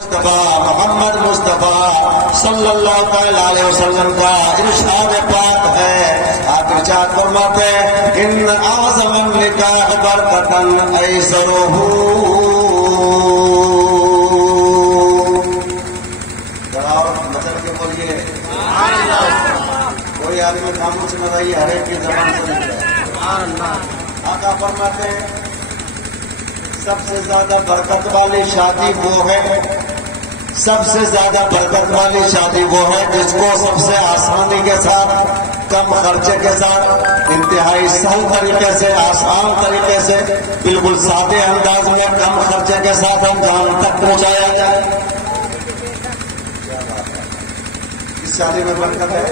محمد مصطفیٰ صلی اللہ علیہ وسلم کا ارشاد پاک ہے. آپ ارشاد فرماتے ہیں ان اعظم النکاح برکتن ایسرہ. مطلب کہ بولیے کوئی آدمی خاموش نہ رہی، ہر ایک کی زبان سے نکلے. آقا فرماتے ہیں سب سے زیادہ برکت والی شادی وہ ہے، سب سے زیادہ برکت والی شادی وہ ہے جس کو سب سے آسانی کے ساتھ، کم خرچے کے ساتھ، انتہائی سہل طریقے سے، آسان طریقے سے، بالکل سادے انداز میں، کم خرچے کے ساتھ انجام تک پہنچایا جائے. اس شادی میں برکت ہے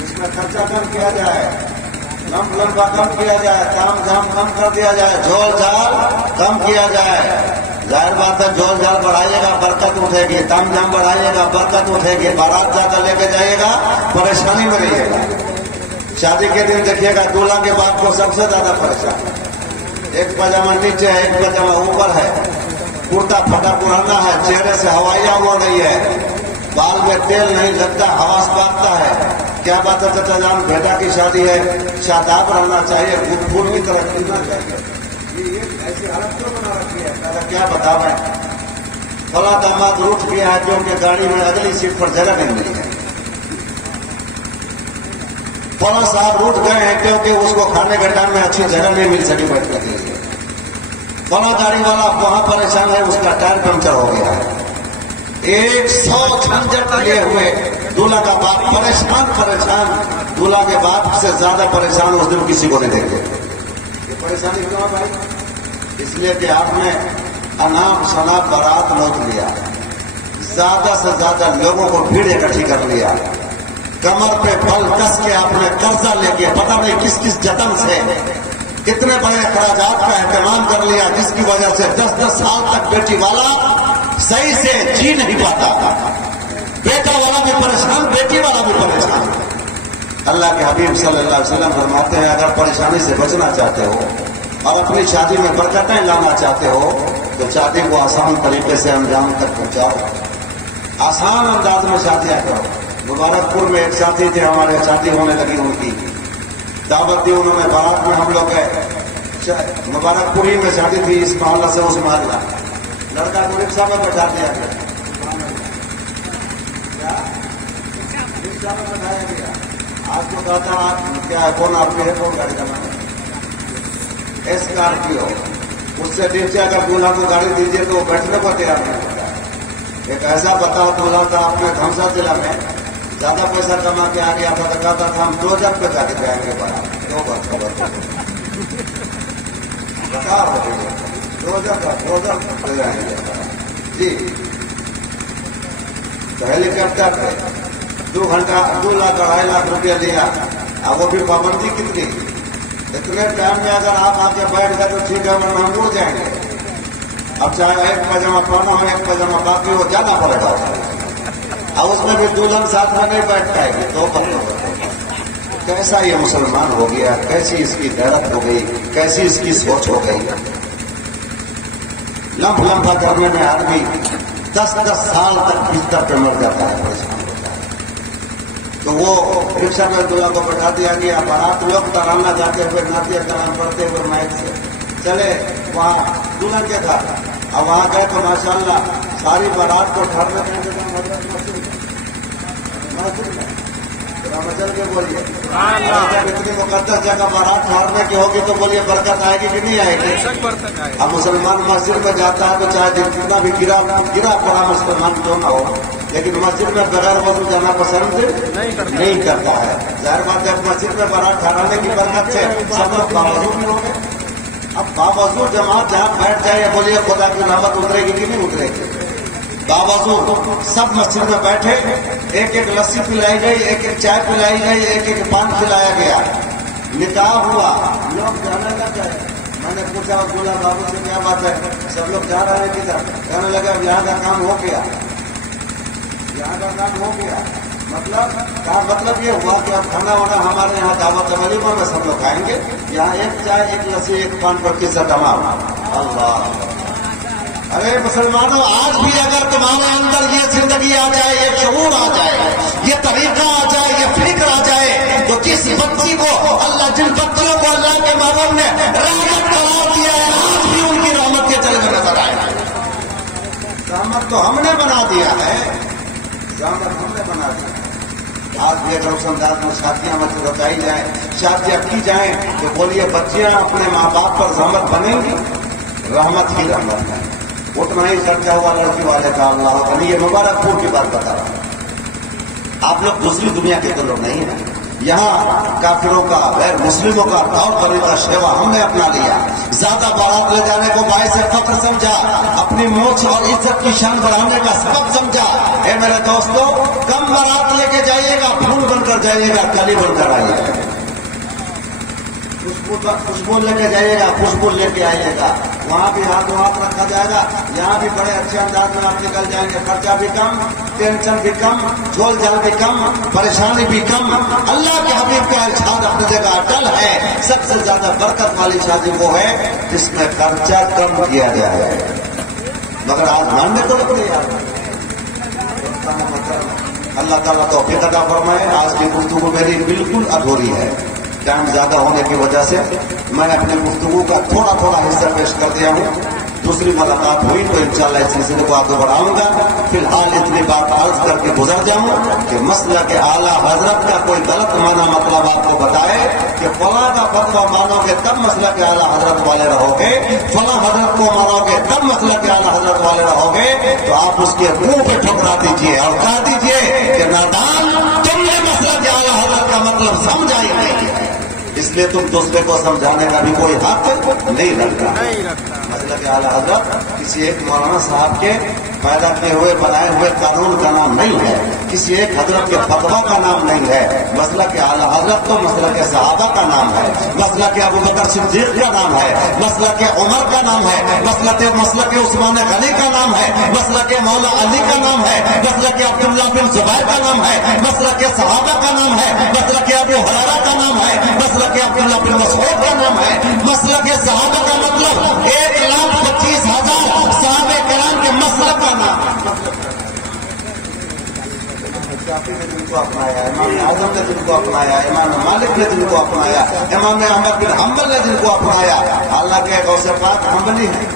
جس میں خرچہ کم کیا جائے، لمبا کم کیا جائے، کام جام کم کر دیا جائے، جھول جھال کم کیا جائے. ظاہر بات ہے جھول جھال بڑھائیے گا برکت اٹھے گی، تام جام بڑھائیے گا برکت اٹھے گی، بارات زیادہ لے کے جائیے گا پریشانی میں رہیے گا. شادی کے دن دیکھیے گا دولہا کے باپ کو سب سے زیادہ پریشان، ایک پاجامہ نیچے ہے، ایک پاجامہ اوپر ہے، کرتا پھٹا پرانا ہے، چہرے سے ہوائیاں ہوا نہیں ہے، بال میں تیل نہیں لگتا، حواس پاکتا ہے. کیا بات ہے چچا جان، بیٹا کی شادی ہے، شاداب رہنا چاہیے، پھول کی طرح کھلنا چاہیے. ایسی حالت کیوں بنا رکھی ہے؟ کیا بتاؤں، فلاں داماد اٹھ گیا ہے کیونکہ گاڑی میں اگلی سیٹ پر جگہ نہیں ملی ہے. فلاں صاحب اٹھ گئے ہیں کیونکہ اس کو کھانے کے ٹائم میں اچھی جگہ نہیں مل سکی بیٹھنے کے لیے. فلاں گاڑی والا وہاں پریشان ہے، اس کا ٹائر پنکچر ہو گیا ہے. 100 جھنجٹ لیے ہوئے دولہا کا باپ پریشان. دولہا کے باپ سے زیادہ پریشان اس دن کسی کو نہیں دیکھے. یہ پریشانی کیوں ہے بھائی؟ اس لیے کہ آپ نے انام شناب بارات لوٹ لیا، زیادہ سے زیادہ لوگوں کو بھیڑ اکٹھی کر لیا، کمر پہ پل کس کے آپ نے قرضہ لے کے پتہ نہیں کس کس جتن سے اتنے بڑے اخراجات کا اہتمام کر لیا جس کی وجہ سے 10 سال تک بیٹی والا صحیح سے جی نہیں پاتا. بیٹا والا بھی پریشان، بیٹی والا بھی پریشان. اللہ کے حبیب صلی اللہ علیہ وسلم فرماتے ہیں اگر پریشانی سے بچنا چاہتے ہو اور اپنی شادی میں برکتیں لانا چاہتے ہو تو شادی کو آسان طریقے سے انجام تک پہنچاؤ، آسان انداز میں شادیاں کرو. مبارک پور میں ایک ساتھی تھے ہمارے، شادی ہونے لگی، ان کی دعوت دی انہوں نے، بارات میں ہم لوگ گئے. مبارک پوری میں شادی تھی، اس محلہ سے اس محلہ، لڑکا کو رکشا میں بٹھا دیا گیا، رکشا میں بٹھایا گیا. آپ کو کہتا آپ کیا ہے، کون آپ کے ہے، کون گاڑی کا نام ہے؟ اسکارپیو. اس سے نیچے اگر دولہا کو گاڑی دیجیے تو وہ بیٹھنے کو تیار نہیں ہوتا. ایک ایسا بتاؤ دولہا تھا اپنے دھمسا ضلع میں، زیادہ پیسہ کما کے آ گیا تھا، کہتا تھا ہم 2000 پہ جا کے جائیں گے باہر. دو بات بتا ہو گئی ہے، 2000 پہ جائیں گے جی. تو ہیلی کاپٹر پہ 2 گھنٹہ 2 لاکھ 2.5 لاکھ روپیہ لیا. اب وہ بھی پابندی کتنی، اتنے ٹائم میں اگر آپ آ کے بیٹھ گئے تو ٹھیک ہے ورنہ ہم اڑ جائیں گے. اب چاہے ایک پاجامہ پانا ہو، ایک پاجامہ باقی ہو، جانا پڑے گا. اب اس میں بھی دلہن ساتھ میں نہیں بیٹھ پائے گی تو کیسا یہ مسلمان ہو گیا، کیسی اس کی غیرت ہو گئی، کیسی اس کی سوچ ہو گئی. لمبا کرنے میں آدمی 10 سال تک بستر پہ مر جاتا ہے، پریشان ہوتا ہے. تو وہ رکشا میں دولہا کو بٹھا دیا گیا. بارات لوگ ترانہ گاتے ہوئے، نعتیہ کلام پڑھتے ہوئے مائک سے چلے وہاں دلہن کے گھر. اب وہاں گئے تو ماشاءاللہ ساری بارات کو ٹھہرنے کا انتظام چل کے بولیے اتنی مقدس جگہ بارات ٹھہرنے کی ہوگی تو بولیے برکت آئے گی کہ نہیں آئے گی؟ اب مسلمان مسجد میں جاتا ہے تو چاہے جتنا بھی گرا پڑا مسلمان کیوں نہ ہو، لیکن مسجد میں بغیر وضو جانا پسند نہیں کرتا ہے. ظاہر بات ہے مسجد میں بارات ٹھہرانے کی برکت سے سب لوگ باوضو بھی ہو گئے. اب باوضو جماعت جہاں بیٹھ جائے بولیے خدا کی رحمت اترے گی کہ نہیں اترے گی؟ باوضو سب مسجد میں بیٹھے، ایک ایک لسی پلائی گئی، ایک ایک چائے پلائی گئی، ایک ایک پان کھلایا گیا. نکاح ہوا، لوگ جانے لگ گئے. میں نے پوچھا بولا بابو سے کیا بات ہے؟ سب لوگ جا رہے ہیں کدھر؟ کہنے لگا یہاں کا کام ہو گیا، یہاں کا کام ہو گیا. مطلب یہ ہوا کہ اب کھانا وانا ہمارے یہاں دعوت ولیمہ میں سب لوگ کھائیں گے، یہاں ایک چائے ایک لسی ایک پان پر کس تمام. اللہ ارے مسلمانوں، آج بھی اگر تمہارے اندر یہ زندگی آ جائے، یہ شعور آ جائے، یہ طریقہ آ جائے، یہ فکر آ جائے، تو جس بچی کو اللہ، جن بچیوں کو اللہ کے محبوب نے رحمت قرار دیا ہے، آج بھی ان کی رحمت کے جلوے نظر آئے۔ رحمت تو ہم نے بنا دیا ہے، رحمت ہم نے بنا دیا ہے۔ آج بھی اگر اس انداز میں شادیاں بتائی جائیں، شادیاں کی جائیں، تو بولیے بچیاں اپنے ماں باپ پر رحمت بنیں گی؟ رحمت ہی رحمت ہے۔ اتنا ہی خرچہ ہوا لڑکی والے کا، اللہ علی یہ مبارک پور کی بات بتا رہا ہوں۔ آپ لوگ دوسری دنیا کے تو لوگ نہیں ہیں۔ یہاں کافروں کا، غیر مسلموں کا طور طریقہ شیوا ہم نے اپنا لیا۔ زیادہ بارات لے جانے کو باعث فخر سمجھا، اپنی موت اور عزت کی شان بڑھانے کا سبب سمجھا۔ اے میرے دوستو، کم بارات لے کے جائیے گا، پھول بن کر جائیے گا، کلی بن کر آئیے گا۔ خوشبو لے کے جائیے گا، خوشبو لے کے آئیے گا۔ وہاں بھی ہاتھ رکھا جائے گا، یہاں بھی بڑے اچھے انداز میں آپ نکل جائیں گے۔ خرچہ بھی کم، ٹینشن بھی کم، جھول جھال بھی کم، پریشانی بھی کم۔ اللہ کے حبیب کا ارشاد اپنی جگہ اٹل ہے، سب سے زیادہ برکت والی شادی وہ ہے جس میں خرچہ کم کیا جائے، مگر آج ماننے کو لگتے ہیں۔ اللہ تعالیٰ توفیق عطا فرمائے۔ آج کی گفتگو میری بالکل ادھوری ہے، ٹائم زیادہ ہونے کی وجہ سے میں اپنی گفتگو کا تھوڑا تھوڑا حصہ پیش کر دیا ہوں۔ دوسری ملاقات ہوئی تو انشاءاللہ اس سلسلے کو آگے بڑھاؤں گا۔ فی الحال اتنی بات عرض کر کے گزر جاؤں کہ مسئلہ کے اعلیٰ حضرت کا کوئی غلط معنی مطلب آپ کو بتائے کہ فلاں کا فتویٰ مانو گے تب مسئلہ کے اعلیٰ حضرت والے رہو گے، فلاں حضرت کو مانو گے تب مسئلہ کے اعلیٰ حضرت والے رہو گے، تو آپ اس کے منہ پہ ٹھکرا دیجیے اور کہہ دیجیے کہ نادان، تم نے مسئلہ کے اعلیٰ حضرت کا مطلب سمجھا ہی نہیں ہے، اس لیے تم دوسرے کو سمجھانے کا بھی کوئی حق نہیں رکھتا۔ مسئلہ کہ اعلیٰ حضرت کسی ایک مولانا صاحب کے پیدا کیے ہوئے بنائے ہوئے قانون کا نام نہیں ہے، کسی ایک حضرت کے فتویٰ کا نام نہیں ہے۔ مسئلہ کہ اعلیٰ حضرت تو مسئلہ کے صحابہ کا نام ہے، مسئلہ کہ ابوبکر صدیق کا نام ہے، مسئلہ کے عمر کا نام ہے، مسئلہ کے عثمان غنی کا نام ہے، مسئلہ کے مولا علی کا نام ہے، مسئلہ کے عبداللہ بن زبیر کا نام ہے، مسئلہ کے صحابہ کا نام ہے، مسئلہ کے ابو ہریرہ کا نام ہے، مسئلہ کے عبداللہ بن مسعود کا نام ہے۔ مسئلہ کے صحابہ کا مطلب 1,25,000 صحابہ کرام کے مسئلہ کا نام۔ شافعی نے جن کو اپنایا، امام اعظم نے جن کو اپنایا، امام مالک نے جن کو اپنایا، امام احمد بن حنبل نے جن کو اپنایا، حالانکہ غوث پاک حنبلی ہیں۔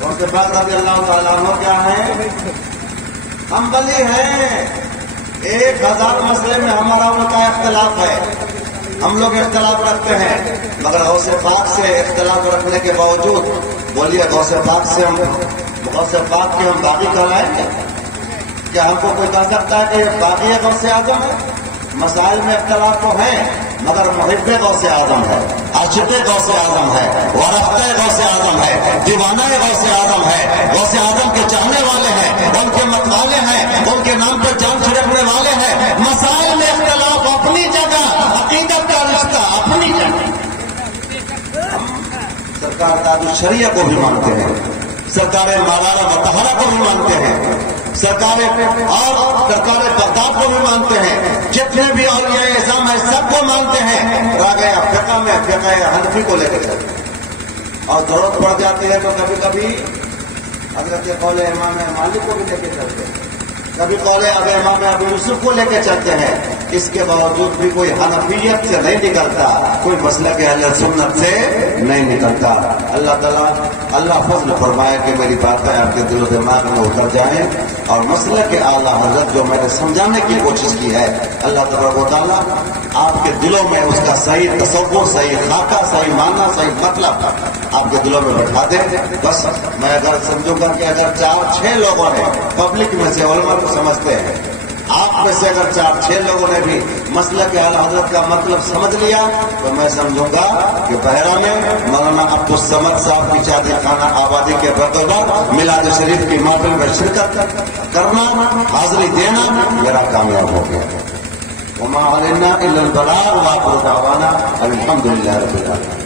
غوث پاک رضی اللہ تعالیٰ عنہ کیا ہیں؟ حنبلی ہیں۔ 1,000 مسئلے میں ہمارا ان کا اختلاف ہے، ہم لوگ اختلاف رکھتے ہیں، مگر غوث پاک سے اختلاف رکھنے کے باوجود بولیے غوث پاک کے ہم باقی کہلائیں گے؟ کیا ہم کو کوئی کہہ سکتا ہے کہ یہ باقی غوث اعظم ہے؟ مسائل میں اختلاف تو ہیں، مگر محب غوث اعظم ہے، عاشق غوث اعظم ہے، ورثہ غوث اعظم ہے، دیوانہ غوث اعظم ہے، غوث اعظم کے چاہنے والے ہیں، ان کے مت والے ہیں، ان کے نام پر جان چھڑکنے والے ہیں۔ مسائل میں اختلاف اپنی جگہ، عقیدت کا رشتہ اپنی جگہ۔ ہم سرکار تاج الشریعہ کو بھی مانتے ہیں، سرکار مولانا مطہرہ کو بھی مانتے ہیں، سرکار بغداد کو بھی مانتے ہیں، جتنے بھی اولیاء اعظم ہیں سب کو مانتے ہیں۔ راگے فقہ میں فقہ حنفی کو لے کے چلتے ہیں، اور ضرورت پڑ جاتی ہے تو کبھی کبھی حضرت قول امام مالک کو بھی لے کے چلتے ہیں، کبھی قول امام ابو یوسف کو لے کے چلتے ہیں۔ اس کے باوجود بھی کوئی حنفیت سے نہیں نکلتا، کوئی مسلک اہل سنت سے نہیں نکلتا۔ اللہ تعالیٰ فضل فرمائے کہ میری باتیں آپ کے دل و دماغ میں اتر جائیں، اور مسلک اعلیٰ حضرت جو میں نے سمجھانے کی کوشش کی ہے، اللہ تعالیٰ آپ کے دلوں میں اس کا صحیح تصور، صحیح خاکہ، صحیح معنی، صحیح مطلب آپ کے دلوں میں بٹھا دیں۔ بس میں اگر سمجھوں گا کہ اگر 4-6 لوگوں نے پبلک میں سے علماء کو سمجھتے ہیں، آپ میں سے اگر 4-6 لوگوں نے بھی مسلک اعلیٰ حضرت کا مطلب سمجھ لیا تو میں سمجھوں گا کہ بحرہ میں مولانا عبدالصمد صاحب کی شادی خانہ آبادی کے بطور میلاد شریف کی محفل میں شرکت کرنا، حاضری دینا میرا کامیاب ہو گیا۔ وما علینا الا البلاغ، وآخر دعوانا الحمدللہ رب العالمین۔